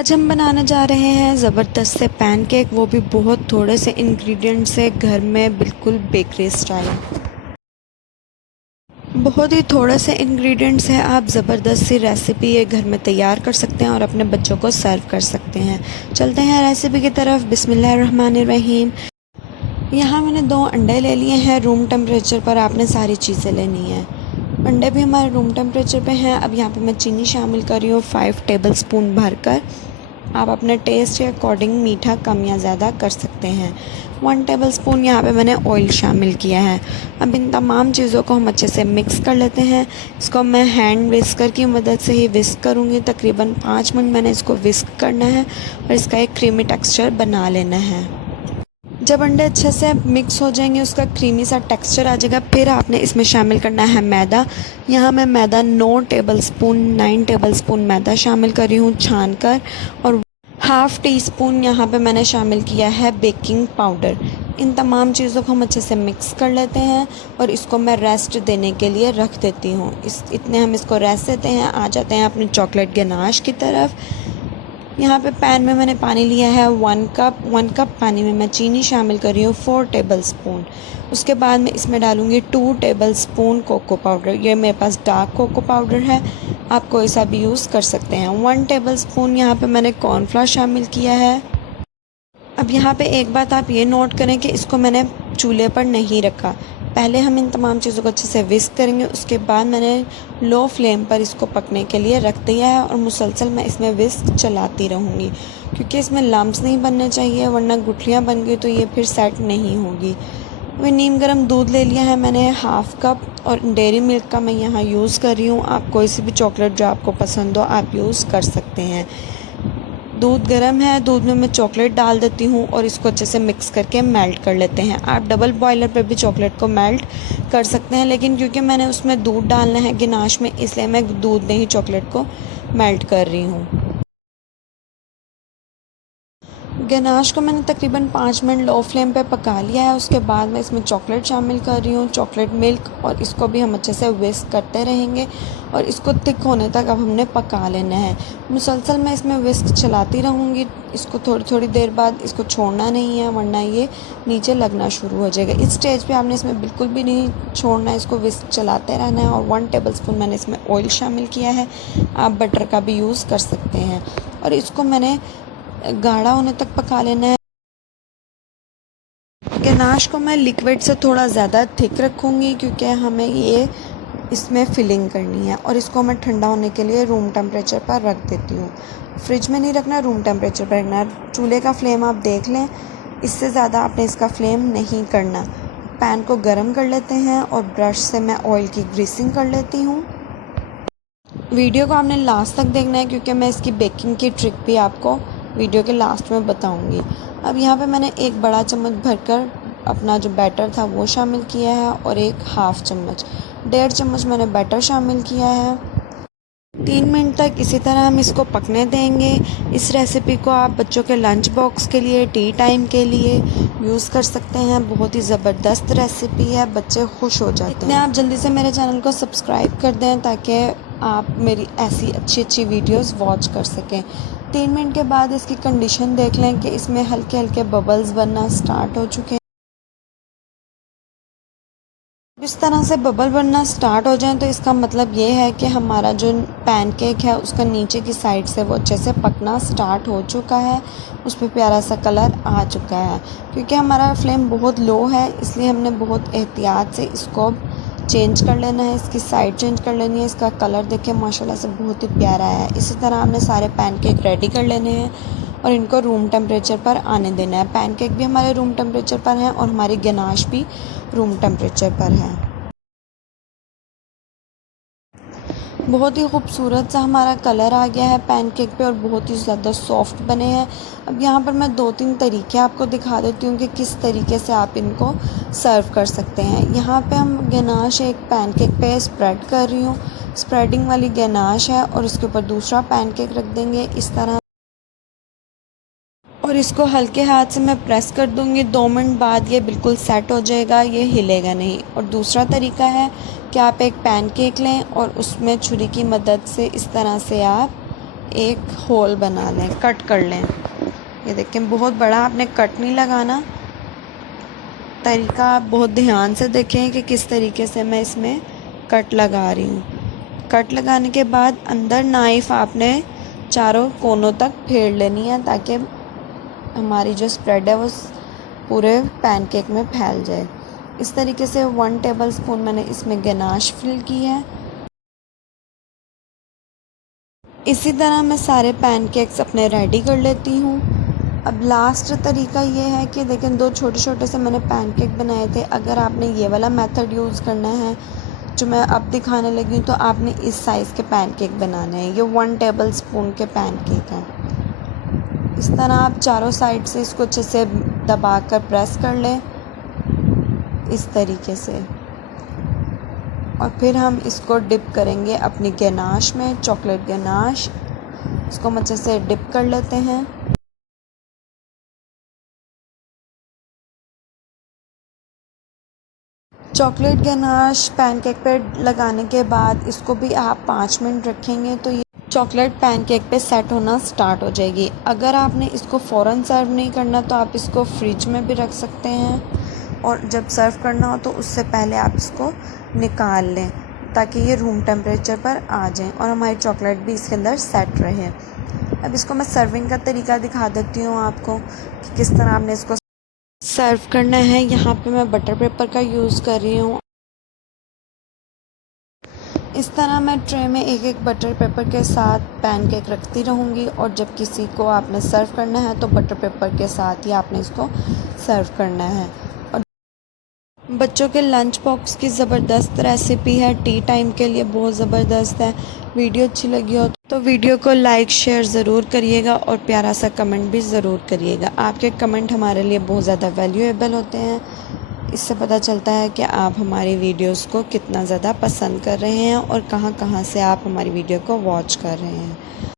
आज हम बनाने जा रहे हैं ज़बरदस्त से पैनकेक, वो भी बहुत थोड़े से इंग्रेडिएंट से घर में, बिल्कुल बेकरी स्टाइल। बहुत ही थोड़े से इंग्रेडिएंट से आप ज़बरदस्त सी रेसिपी ये घर में तैयार कर सकते हैं और अपने बच्चों को सर्व कर सकते हैं। चलते हैं रेसिपी की तरफ। बिस्मिल्लाहिर्रहमानिर्रहीम। यहाँ मैंने 2 अंडे ले लिए हैं। रूम टेम्परेचर पर आपने सारी चीज़ें लेनी है। अंडे भी हमारे रूम टेम्परेचर पे हैं। अब यहाँ पे मैं चीनी शामिल कर रही हूँ 5 टेबलस्पून भरकर। आप अपने टेस्ट के अकॉर्डिंग मीठा कम या ज़्यादा कर सकते हैं। 1 टेबलस्पून यहाँ पे मैंने ऑयल शामिल किया है। अब इन तमाम चीज़ों को हम अच्छे से मिक्स कर लेते हैं। इसको मैं हैंड विस्कर की मदद से ही विस्क करूँगी। तकरीबन 5 मिनट मैंने इसको विस्क करना है और इसका एक क्रीमी टेक्सचर बना लेना है। जब अंडे अच्छे से मिक्स हो जाएंगे, उसका क्रीमी सा टेक्सचर आ जाएगा, फिर आपने इसमें शामिल करना है मैदा। यहाँ मैं मैदा 9 टेबलस्पून मैदा शामिल कर रही हूँ छान कर, और हाफ़ टी स्पून यहाँ पे मैंने शामिल किया है बेकिंग पाउडर। इन तमाम चीज़ों को हम अच्छे से मिक्स कर लेते हैं और इसको मैं रेस्ट देने के लिए रख देती हूँ। इतने हम इसको रेस्ट देते हैं। आ जाते हैं अपनी चॉकलेट गनाश की तरफ। यहाँ पे पैन में मैंने पानी लिया है 1 कप पानी में मैं चीनी शामिल कर रही हूँ 4 टेबलस्पून। उसके बाद मैं इसमें डालूँगी 2 टेबलस्पून कोको पाउडर। ये मेरे पास डार्क कोको पाउडर है, आप कोई सा भी यूज़ कर सकते हैं। 1 टेबलस्पून यहाँ पे मैंने कॉर्नफ्लावर शामिल किया है। अब यहाँ पे एक बात आप ये नोट करें कि इसको मैंने चूल्हे पर नहीं रखा। पहले हम इन तमाम चीज़ों को अच्छे से विस्क करेंगे, उसके बाद मैंने लो फ्लेम पर इसको पकने के लिए रख दिया है और मुसलसल मैं इसमें विस्क चलाती रहूँगी, क्योंकि इसमें लम्प्स नहीं बनने चाहिए, वरना गुठलियाँ बन गई तो ये फिर सेट नहीं होगी। वही नीम गर्म दूध ले लिया है मैंने 1/2 कप, और डेयरी मिल्क का मैं यहाँ यूज़ कर रही हूँ। आप कोई सी भी चॉकलेट जो आपको पसंद हो आप यूज़ कर सकते हैं। दूध गर्म है, दूध में मैं चॉकलेट डाल देती हूँ और इसको अच्छे से मिक्स करके मेल्ट कर लेते हैं। आप डबल बॉयलर पर भी चॉकलेट को मेल्ट कर सकते हैं, लेकिन क्योंकि मैंने उसमें दूध डालना है गिनाश में, इसलिए मैं दूध में ही चॉकलेट को मेल्ट कर रही हूँ। गनाश को मैंने तकरीबन 5 मिनट लो फ्लेम पे पका लिया है। उसके बाद मैं इसमें चॉकलेट शामिल कर रही हूँ, चॉकलेट मिल्क, और इसको भी हम अच्छे से विस्क करते रहेंगे और इसको थिक होने तक अब हमने पका लेना है। मुसलसल मैं इसमें विस्क चलाती रहूँगी। इसको थोड़ी थोड़ी देर बाद इसको छोड़ना नहीं है, वरना ये नीचे लगना शुरू हो जाएगा। इस स्टेज पे आपने इसमें बिल्कुल भी नहीं छोड़ना है, इसको विस्क चलाते रहना है। और 1 टेबलस्पून मैंने इसमें ऑयल शामिल किया है, आप बटर का भी यूज़ कर सकते हैं। और इसको मैंने गाढ़ा होने तक पका लेना है। गनाश को मैं लिक्विड से थोड़ा ज़्यादा थिक रखूँगी, क्योंकि हमें ये इसमें फिलिंग करनी है। और इसको मैं ठंडा होने के लिए रूम टेम्परेचर पर रख देती हूँ। फ्रिज में नहीं रखना, रूम टेम्परेचर पर रखना है। चूल्हे का फ्लेम आप देख लें, इससे ज़्यादा आपने इसका फ्लेम नहीं करना। पैन को गर्म कर लेते हैं और ब्रश से मैं ऑयल की ग्रीसिंग कर लेती हूँ। वीडियो को आपने लास्ट तक देखना है, क्योंकि मैं इसकी बेकिंग की ट्रिक भी आपको वीडियो के लास्ट में बताऊंगी। अब यहाँ पे मैंने 1 बड़ा चम्मच भरकर अपना जो बैटर था वो शामिल किया है, और 1/2 चम्मच, 1.5 चम्मच मैंने बैटर शामिल किया है। 3 मिनट तक इसी तरह हम इसको पकने देंगे। इस रेसिपी को आप बच्चों के लंच बॉक्स के लिए, टी टाइम के लिए यूज़ कर सकते हैं। बहुत ही ज़बरदस्त रेसिपी है, बच्चे खुश हो जाते हैं। आप जल्दी से मेरे चैनल को सब्सक्राइब कर दें ताकि आप मेरी ऐसी अच्छी अच्छी वीडियोस वॉच कर सकें। 3 मिनट के बाद इसकी कंडीशन देख लें कि इसमें हल्के हल्के बबल्स बनना स्टार्ट हो चुके हैं। इस तरह से बबल बनना स्टार्ट हो जाए तो इसका मतलब ये है कि हमारा जो पैनकेक है उसका नीचे की साइड से वो अच्छे से पकना स्टार्ट हो चुका है, उस पर प्यारा सा कलर आ चुका है। क्योंकि हमारा फ्लेम बहुत लो है, इसलिए हमने बहुत एहतियात से इसको चेंज कर लेना है, इसकी साइड चेंज कर लेनी है। इसका कलर देखें माशाल्लाह से बहुत ही प्यारा है। इसी तरह हमने सारे पैनकेक रेडी कर लेने हैं और इनको रूम टेम्परेचर पर आने देना है। पैनकेक भी हमारे रूम टेम्परेचर पर हैं और हमारी गनाश भी रूम टेम्परेचर पर है। बहुत ही खूबसूरत सा हमारा कलर आ गया है पैनकेक पे और बहुत ही ज़्यादा सॉफ्ट बने हैं। अब यहाँ पर मैं 2-3 तरीके आपको दिखा देती हूँ कि किस तरीके से आप इनको सर्व कर सकते हैं। यहाँ पे हम गनाश एक पैनकेक पे स्प्रेड कर रही हूँ, स्प्रेडिंग वाली गनाश है, और इसके ऊपर दूसरा पैनकेक रख देंगे इस तरह, और इसको हल्के हाथ से मैं प्रेस कर दूंगी। 2 मिनट बाद ये बिल्कुल सेट हो जाएगा, ये हिलेगा नहीं। और दूसरा तरीका है कि आप एक पैनकेक लें और उसमें छुरी की मदद से इस तरह से आप एक होल बना लें, कट कर लें। ये देखें, बहुत बड़ा आपने कट नहीं लगाना। तरीका आप बहुत ध्यान से देखें कि किस तरीके से मैं इसमें कट लगा रही हूँ। कट लगाने के बाद अंदर नाइफ़ आपने चारों कोनों तक फेर लेनी है ताकि हमारी जो स्प्रेड है वो पूरे पैनकेक में फैल जाए। इस तरीके से 1 टेबलस्पून मैंने इसमें गनाश फिल की है। इसी तरह मैं सारे पैनकेक्स अपने रेडी कर लेती हूँ। अब लास्ट तरीका ये है कि देखें, 2 छोटे छोटे से मैंने पैनकेक बनाए थे। अगर आपने ये वाला मेथड यूज़ करना है जो मैं अब दिखाने लगी हूँ, तो आपने इस साइज़ के पैनकेक बनाने हैं। ये 1 टेबलस्पून के पैनकेक हैं। इस तरह आप चारों साइड से इसको अच्छे से दबाकर प्रेस कर लें इस तरीके से, और फिर हम इसको डिप करेंगे अपनी गनाश में, चॉकलेट गनाश। इसको हम अच्छे से डिप कर लेते हैं। चॉकलेट गनाश पैनकेक पे लगाने के बाद इसको भी आप 5 मिनट रखेंगे तो ये चॉकलेट पैनकेक पे सेट होना स्टार्ट हो जाएगी। अगर आपने इसको फ़ौरन सर्व नहीं करना तो आप इसको फ्रिज में भी रख सकते हैं, और जब सर्व करना हो तो उससे पहले आप इसको निकाल लें ताकि ये रूम टेम्परेचर पर आ जाए और हमारी चॉकलेट भी इसके अंदर सेट रहे। अब इसको मैं सर्विंग का तरीका दिखा देती हूँ आपको कि किस तरह आपने इसको सर्व करना है। यहाँ पे मैं बटर पेपर का यूज़ कर रही हूँ। इस तरह मैं ट्रे में एक एक बटर पेपर के साथ पैनकेक रखती रहूँगी, और जब किसी को आपने सर्व करना है तो बटर पेपर के साथ ही आपने इसको सर्व करना है। और बच्चों के लंच बॉक्स की ज़बरदस्त रेसिपी है, टी टाइम के लिए बहुत ज़बरदस्त है। वीडियो अच्छी लगी हो तो वीडियो को लाइक शेयर ज़रूर करिएगा और प्यारा सा कमेंट भी ज़रूर करिएगा। आपके कमेंट हमारे लिए बहुत ज़्यादा वैल्यूएबल होते हैं। इससे पता चलता है कि आप हमारी वीडियोस को कितना ज़्यादा पसंद कर रहे हैं और कहाँ कहाँ से आप हमारी वीडियो को वॉच कर रहे हैं।